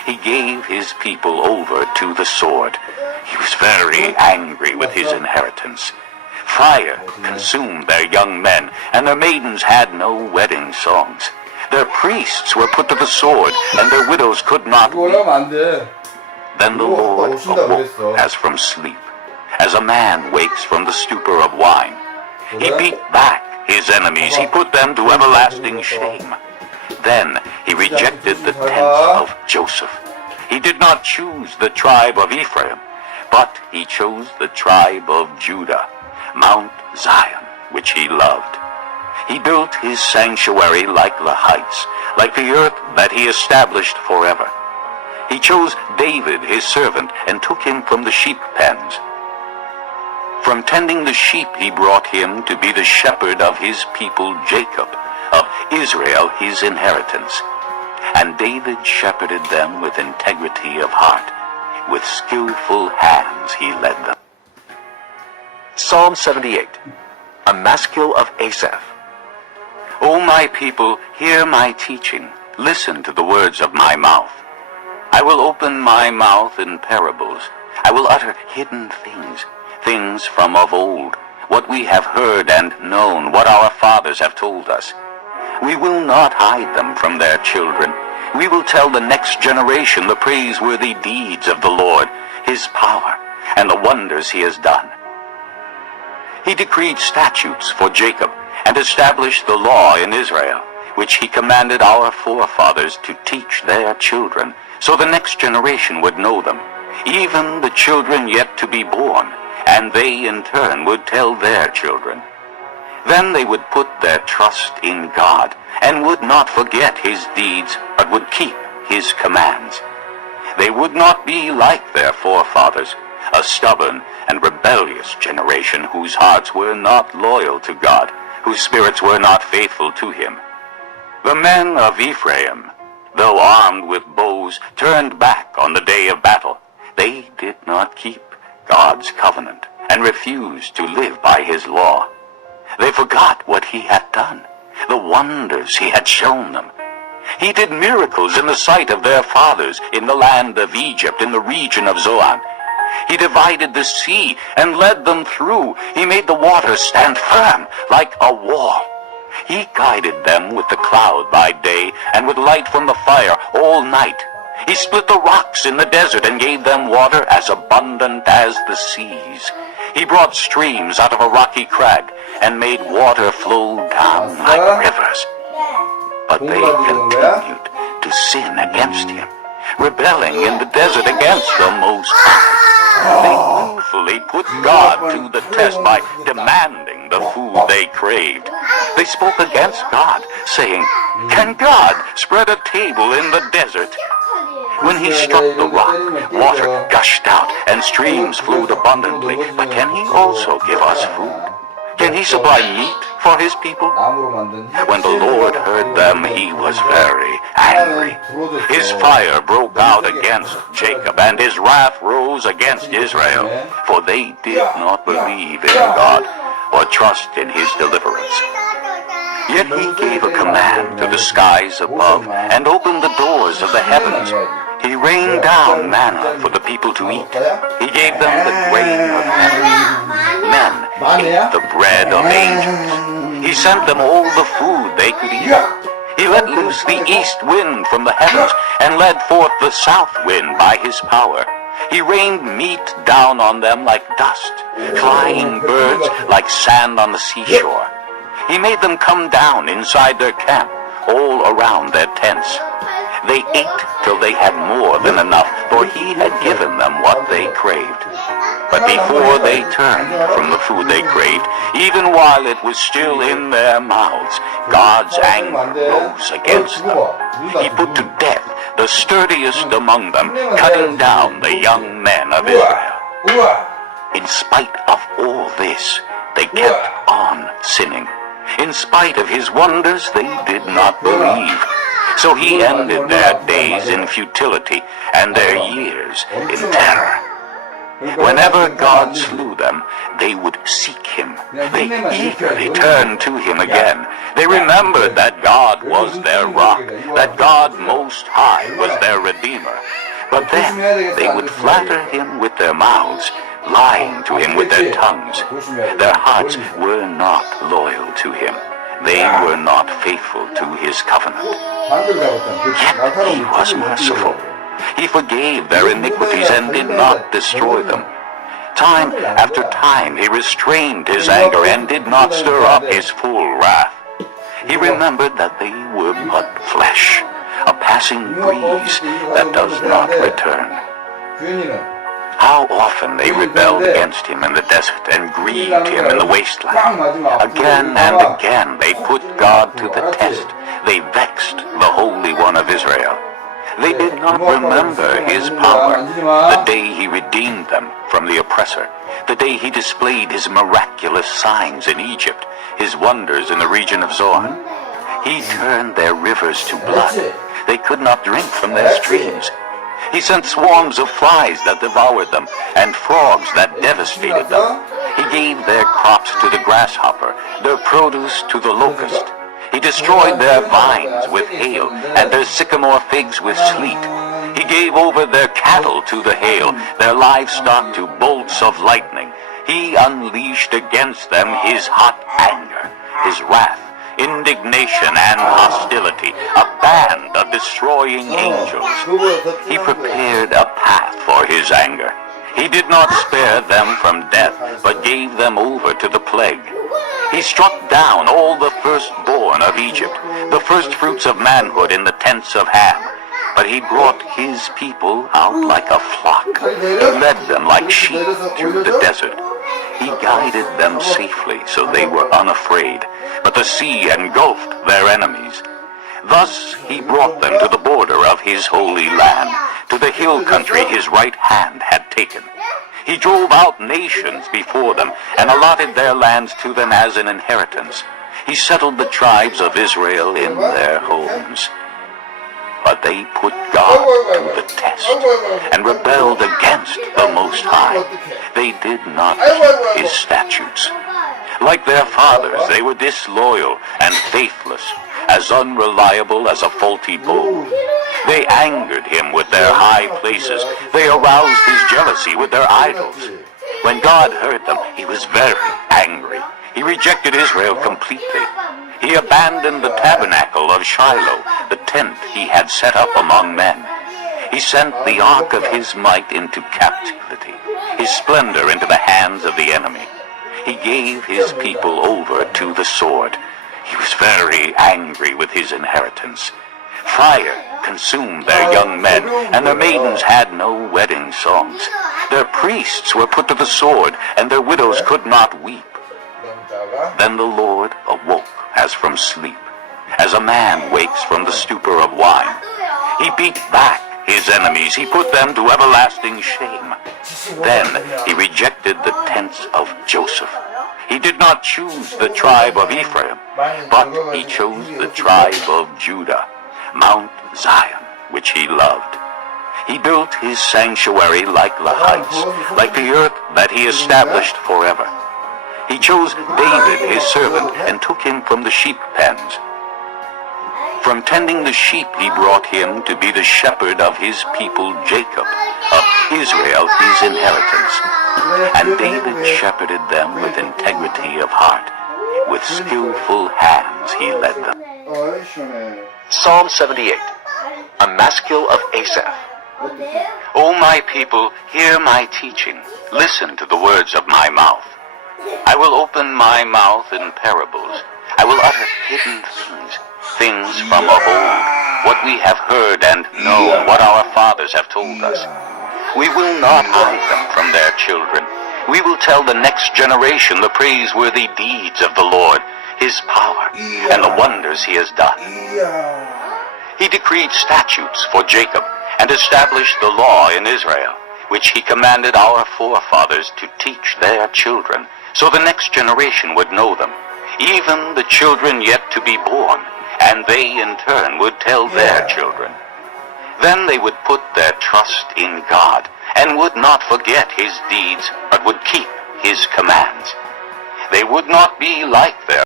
he gave his people over to the sword. He was very angry with his inheritance. Fire consumed their young men, and their maidens had no wedding songs. Their priests were put to the sword, and their widows could not weep. Then the Lord awoke as from sleep, as a man wakes from the stupor of wine. He beat back his enemies. He put them to everlasting shame. Then he rejected the tents of Joseph. He did not choose the tribe of Ephraim, but he chose the tribe of Judah, Mount Zion, which he loved. He built his sanctuary like the heights, like the earth that he established forever. He chose David his servant and took him from the sheep pens. From tending the sheep he brought him to be the shepherd of his people Jacob, of Israel his inheritance. And David shepherded them with integrity of heart. With skillful hands he led them. Psalm 78, a maskil of Asaph. O my people, hear my teaching. Listen to the words of my mouth. I will open my mouth in parables. I will utter hidden things, things from of old, what we have heard and known, what our fathers have told us. We will not hide them from their children. We will tell the next generation the praiseworthy deeds of the Lord, his power, and the wonders he has done. He decreed statutes for Jacob, and established the law in Israel, which he commanded our forefathers to teach their children, so the next generation would know them, even the children yet to be born, and they in turn would tell their children. Then they would put their trust in God, and would not forget his deeds, but would keep his commands. They would not be like their forefathers, a stubborn and rebellious generation whose hearts were not loyal to God, whose spirits were not faithful to him. The men of Ephraim, though armed with bows, turned back on the day of battle. They did not keep God's covenant, and refused to live by his law. They forgot what he had done, the wonders he had shown them. He did miracles in the sight of their fathers in the land of Egypt, in the region of Zoan. He divided the sea and led them through. He made the waters stand firm like a wall. He guided them with the cloud by day and with light from the fire all night. He split the rocks in the desert and gave them water as abundant as the seas. He brought streams out of a rocky crag and made water flow down like rivers. But they continued to sin against him, rebelling in the desert against the Most High. They willfully put God to the test by demanding the food they craved. They spoke against God, saying, "Can God spread a table in the desert?" When he struck the rock, water gushed out and streams flowed abundantly. But can he also give us food? Can he supply meat for his people? When the Lord heard them, he was very angry. His fire broke out against Jacob, and his wrath rose against Israel, for they did not believe in God or trust in his deliverance. Yet he gave a command to the skies above and opened the doors of the heavens. He rained down manna for the people to eat. He gave them the grain of heaven. Men ate the bread of angels. He sent them all the food they could eat. He let loose the east wind from the heavens and led forth the south wind by his power. He rained meat down on them like dust, flying birds like sand on the seashore. He made them come down inside their camp, all around their tents. They ate till they had more than enough, for he had given them what they craved. But before they turned from the food they craved, even while it was still in their mouths, God's anger rose against them. He put to death the sturdiest among them, cutting down the young men of Israel. In spite of all this, they kept on sinning. In spite of his wonders, they did not believe. So he ended their days in futility and their years in terror. Whenever God slew them, they would seek him. They eagerly turned to him again. They remembered that God was their rock, that God Most High was their Redeemer. But then they would flatter him with their mouths, lying to him with their tongues. Their hearts were not loyal to him. They were not faithful to his covenant. Yet he was merciful. He forgave their iniquities and did not destroy them. Time after time he restrained his anger and did not stir up his full wrath. He remembered that they were but flesh, a passing breeze that does not return. How often they rebelled against him in the desert and grieved him in the wasteland. Again and again they put God to the test. They vexed the Holy One of Israel. They did not remember his power, the day he redeemed them from the oppressor, the day he displayed his miraculous signs in Egypt, his wonders in the region of Zoan. He turned their rivers to blood. They could not drink from their streams. He sent swarms of flies that devoured them, and frogs that devastated them. He gave their crops to the grasshopper, their produce to the locust. He destroyed their vines with hail, and their sycamore figs with sleet. He gave over their cattle to the hail, their livestock to bolts of lightning. He unleashed against them his hot anger, his wrath, indignation, and hostility, a band of destroying angels. He prepared a path for his anger. He did not spare them from death, but gave them over to the plague. He struck down all the firstborn of Egypt, the firstfruits of manhood in the tents of Ham. But he brought his people out like a flock. He led them like sheep through the desert. He guided them safely, so they were unafraid. But the sea engulfed their enemies. Thus he brought them to the border of his holy land, to the hill country his right hand had taken. He drove out nations before them, and allotted their lands to them as an inheritance. He settled the tribes of Israel in their homes. But they put God to the test, and rebelled against the Most High. They did not keep his statutes. Like their fathers, they were disloyal and faithless, as unreliable as a faulty bull. They angered him with their high places. They aroused his jealousy with their idols. When God heard them, he was very angry. He rejected Israel completely. He abandoned the tabernacle of Shiloh, the tent he had set up among men. He sent the ark of his might into captivity, his splendor into the hands of the enemy. He gave his people over to the sword. He was very angry with his inheritance. Fire consumed their young men, and their maidens had no wedding songs. Their priests were put to the sword, and their widows could not weep. Then the Lord awoke as from sleep, as a man wakes from the stupor of wine. He beat back his enemies. He put them to everlasting shame. Then he rejected the tents of Joseph. He did not choose the tribe of Ephraim, but he chose the tribe of Judah, Mount Zion, which he loved. He built his sanctuary like the heights, like the earth that he established forever. He chose David, his servant, and took him from the sheep pens. From tending the sheep he brought him to be the shepherd of his people Jacob, of Israel his inheritance. And David shepherded them with integrity of heart. With skillful hands he led them. Psalm 78, a maskil of Asaph. O my people, hear my teaching. Listen to the words of my mouth. I will open my mouth in parables. I will utter hidden things from of old, what we have heard and known, what our fathers have told us. We will not hide them from their children. We will tell the next generation the praiseworthy deeds of the Lord, his power, and the wonders he has done. He decreed statutes for Jacob, and established the law in Israel, which he commanded our forefathers to teach their children, so the next generation would know them, even the children yet to be born, and they in turn would tell their children. Then they would put their trust in God and would not forget his deeds, but would keep his commands. They would not be like their